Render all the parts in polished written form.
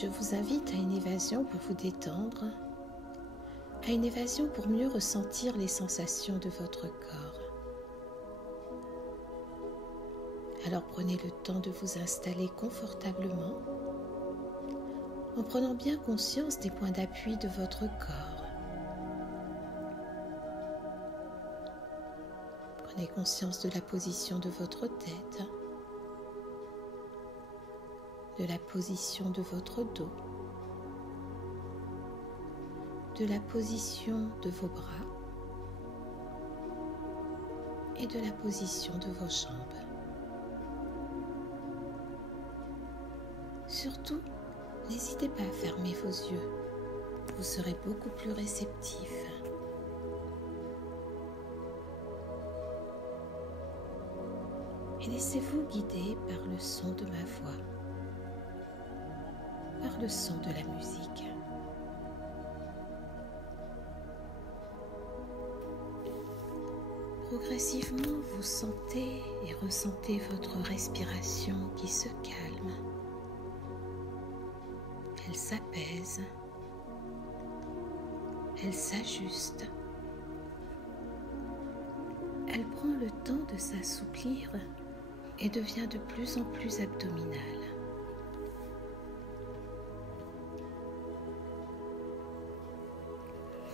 Je vous invite à une évasion pour vous détendre, à une évasion pour mieux ressentir les sensations de votre corps. Alors prenez le temps de vous installer confortablement en prenant bien conscience des points d'appui de votre corps. Prenez conscience de la position de votre tête, de la position de votre dos, de la position de vos bras et de la position de vos jambes. Surtout, n'hésitez pas à fermer vos yeux, vous serez beaucoup plus réceptif. Et laissez-vous guider par le son de ma voix, par le son de la musique. Progressivement, vous sentez et ressentez votre respiration qui se calme. Elle s'apaise, elle s'ajuste, elle prend le temps de s'assouplir et devient de plus en plus abdominale.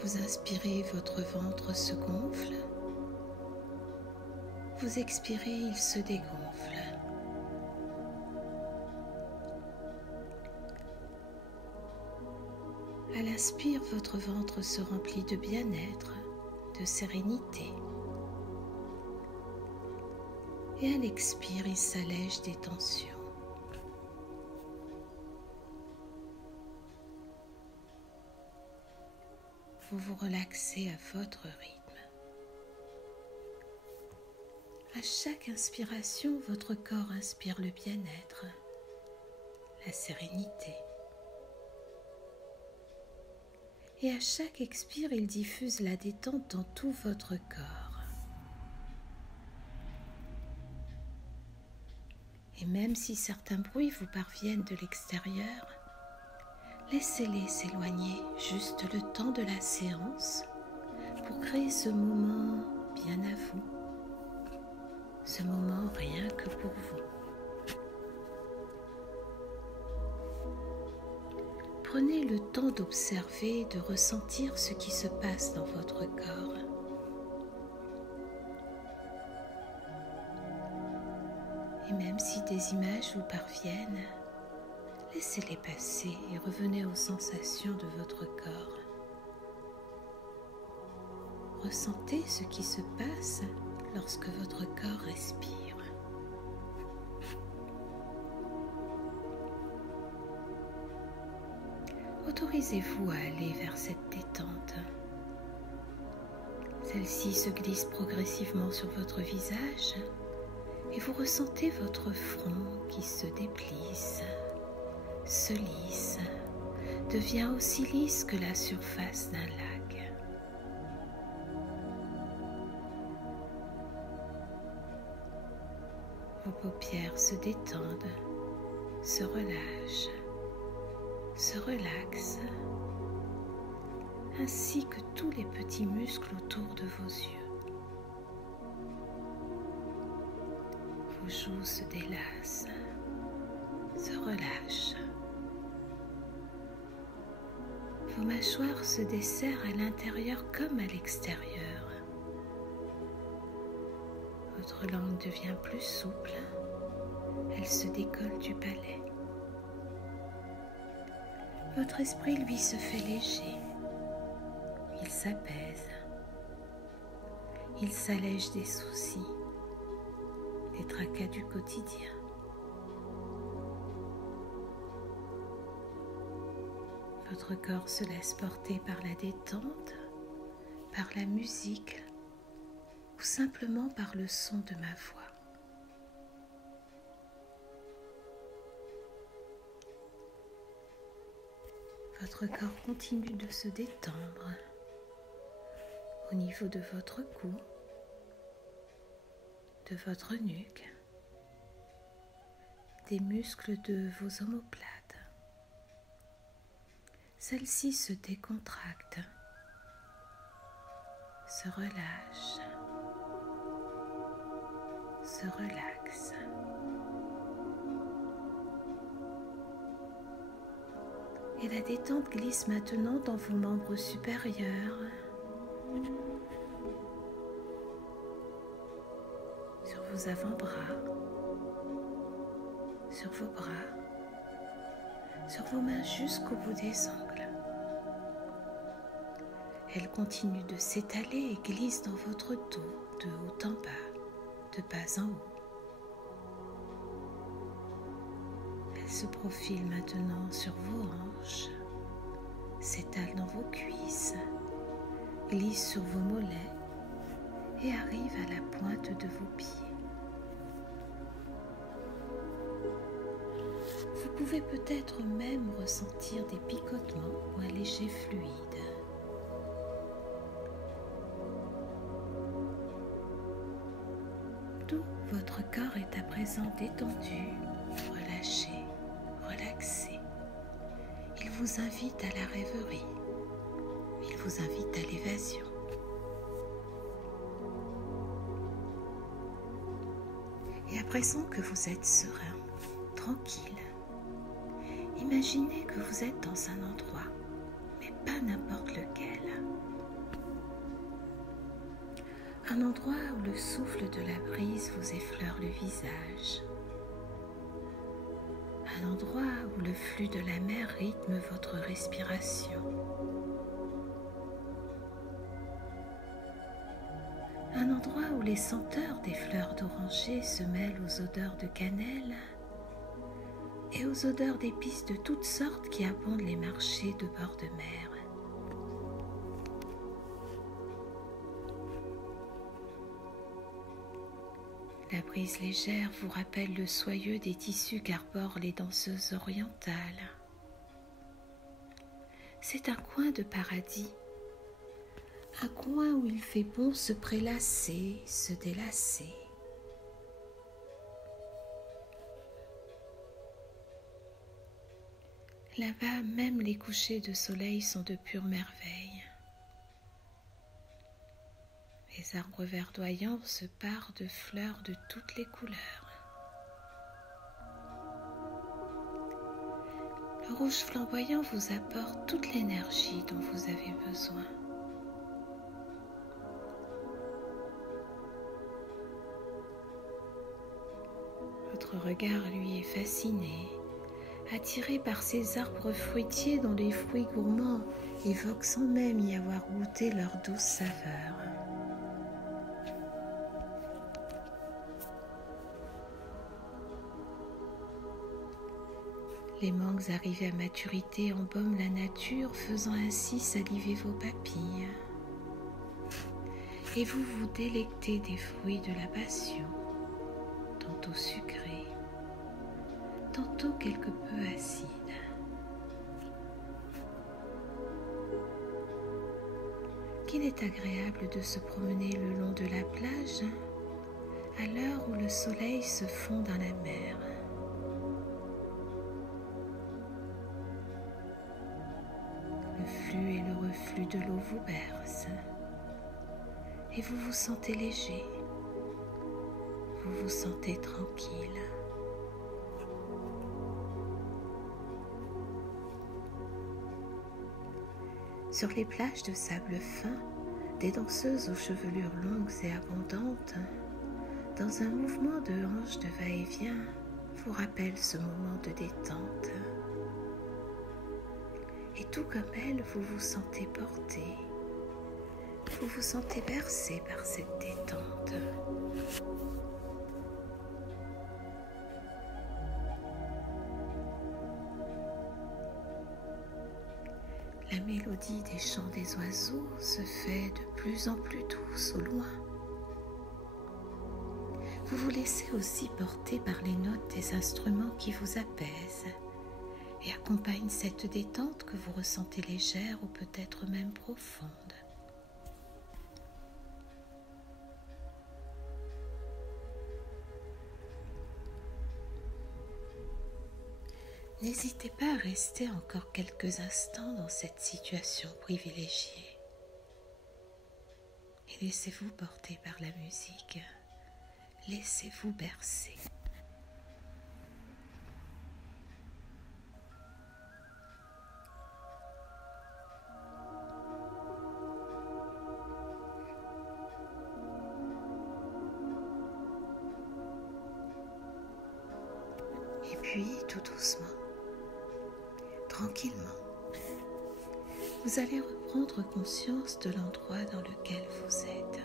Vous inspirez, votre ventre se gonfle, vous expirez, il se dégonfle. À l'inspire, votre ventre se remplit de bien-être, de sérénité. Et à l'expire, il s'allège des tensions. Vous vous relaxez à votre rythme. À chaque inspiration, votre corps inspire le bien-être, la sérénité. Et à chaque expire, il diffuse la détente dans tout votre corps. Et même si certains bruits vous parviennent de l'extérieur, laissez-les s'éloigner juste le temps de la séance pour créer ce moment bien à vous, ce moment rien que pour vous. Prenez le temps d'observer, de ressentir ce qui se passe dans votre corps. Et même si des images vous parviennent, laissez-les passer et revenez aux sensations de votre corps. Ressentez ce qui se passe lorsque votre corps respire. Autorisez-vous à aller vers cette détente. Celle-ci se glisse progressivement sur votre visage et vous ressentez votre front qui se déplisse, se lisse, devient aussi lisse que la surface d'un lac. Vos paupières se détendent, se relâchent, se relaxent, ainsi que tous les petits muscles autour de vos yeux. Vos joues se délassent, se relâchent. Vos mâchoires se desserrent à l'intérieur comme à l'extérieur. Votre langue devient plus souple, elle se décolle du palais. Votre esprit, lui, se fait léger. Il s'apaise. Il s'allège des soucis, des tracas du quotidien. Votre corps se laisse porter par la détente, par la musique ou simplement par le son de ma voix. Votre corps continue de se détendre au niveau de votre cou, de votre nuque, des muscles de vos omoplates, celle-ci se décontracte, se relâche, se relaxe. Et la détente glisse maintenant dans vos membres supérieurs, sur vos avant-bras, sur vos bras, sur vos mains jusqu'au bout des ongles. Elle continue de s'étaler et glisse dans votre dos, de haut en bas, de bas en haut. Elle se profile maintenant sur vos hanches, s'étale dans vos cuisses, glisse sur vos mollets et arrive à la pointe de vos pieds. Vous pouvez peut-être même ressentir des picotements ou un léger fluide. Tout votre corps est à présent détendu, relâché, relaxé. Il vous invite à la rêverie. Il vous invite à l'évasion. Et à présent que vous êtes serein, tranquille, imaginez que vous êtes dans un endroit, mais pas n'importe lequel. Un endroit où le souffle de la brise vous effleure le visage. Un endroit où le flux de la mer rythme votre respiration. Un endroit où les senteurs des fleurs d'oranger se mêlent aux odeurs de cannelle et aux odeurs d'épices de toutes sortes qui abondent les marchés de bord de mer. La brise légère vous rappelle le soyeux des tissus qu'arborent les danseuses orientales. C'est un coin de paradis, un coin où il fait bon se prélasser, se délasser. Là-bas, même les couchers de soleil sont de pure merveille. Les arbres verdoyants se parent de fleurs de toutes les couleurs. Le rouge flamboyant vous apporte toute l'énergie dont vous avez besoin. Votre regard, lui, est fasciné, attiré par ces arbres fruitiers dont les fruits gourmands évoquent sans même y avoir goûté leur douce saveur. Les mangues arrivées à maturité embaument la nature, faisant ainsi saliver vos papilles. Et vous vous délectez des fruits de la passion, tantôt sucrés, tantôt quelque peu acides. Qu'il est agréable de se promener le long de la plage à l'heure où le soleil se fond dans la mer. Le flux et le reflux de l'eau vous bercent et vous vous sentez léger, vous vous sentez tranquille. Sur les plages de sable fin, des danseuses aux chevelures longues et abondantes, dans un mouvement de hanches de va-et-vient, vous rappellent ce moment de détente. Et tout comme elles, vous vous sentez porté, vous vous sentez bercé par cette détente. La mélodie des chants des oiseaux se fait de plus en plus douce au loin. Vous vous laissez aussi porter par les notes des instruments qui vous apaisent et accompagnent cette détente que vous ressentez légère ou peut-être même profonde. N'hésitez pas à rester encore quelques instants dans cette situation privilégiée et laissez-vous porter par la musique, laissez-vous bercer. Et puis, tout doucement, tranquillement, vous allez reprendre conscience de l'endroit dans lequel vous êtes.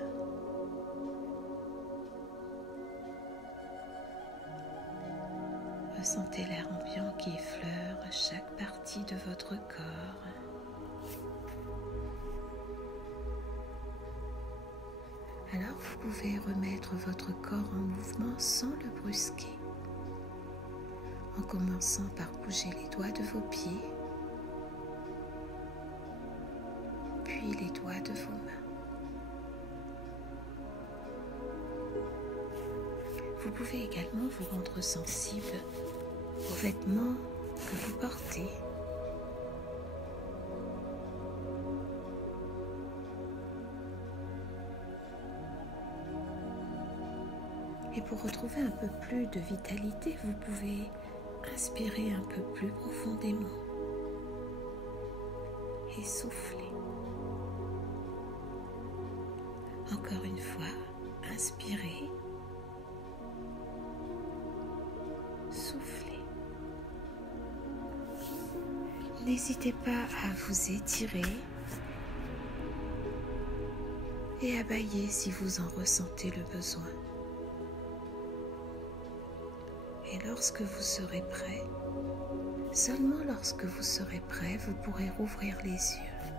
Ressentez l'air ambiant qui effleure chaque partie de votre corps. Alors vous pouvez remettre votre corps en mouvement sans le brusquer, en commençant par bouger les doigts de vos pieds, puis les doigts de vos mains. Vous pouvez également vous rendre sensible aux vêtements que vous portez. Et pour retrouver un peu plus de vitalité, vous pouvez inspirer un peu plus profondément et souffler. Encore une fois, inspirez, soufflez. N'hésitez pas à vous étirer et à bâiller si vous en ressentez le besoin. Et lorsque vous serez prêt, seulement lorsque vous serez prêt, vous pourrez rouvrir les yeux.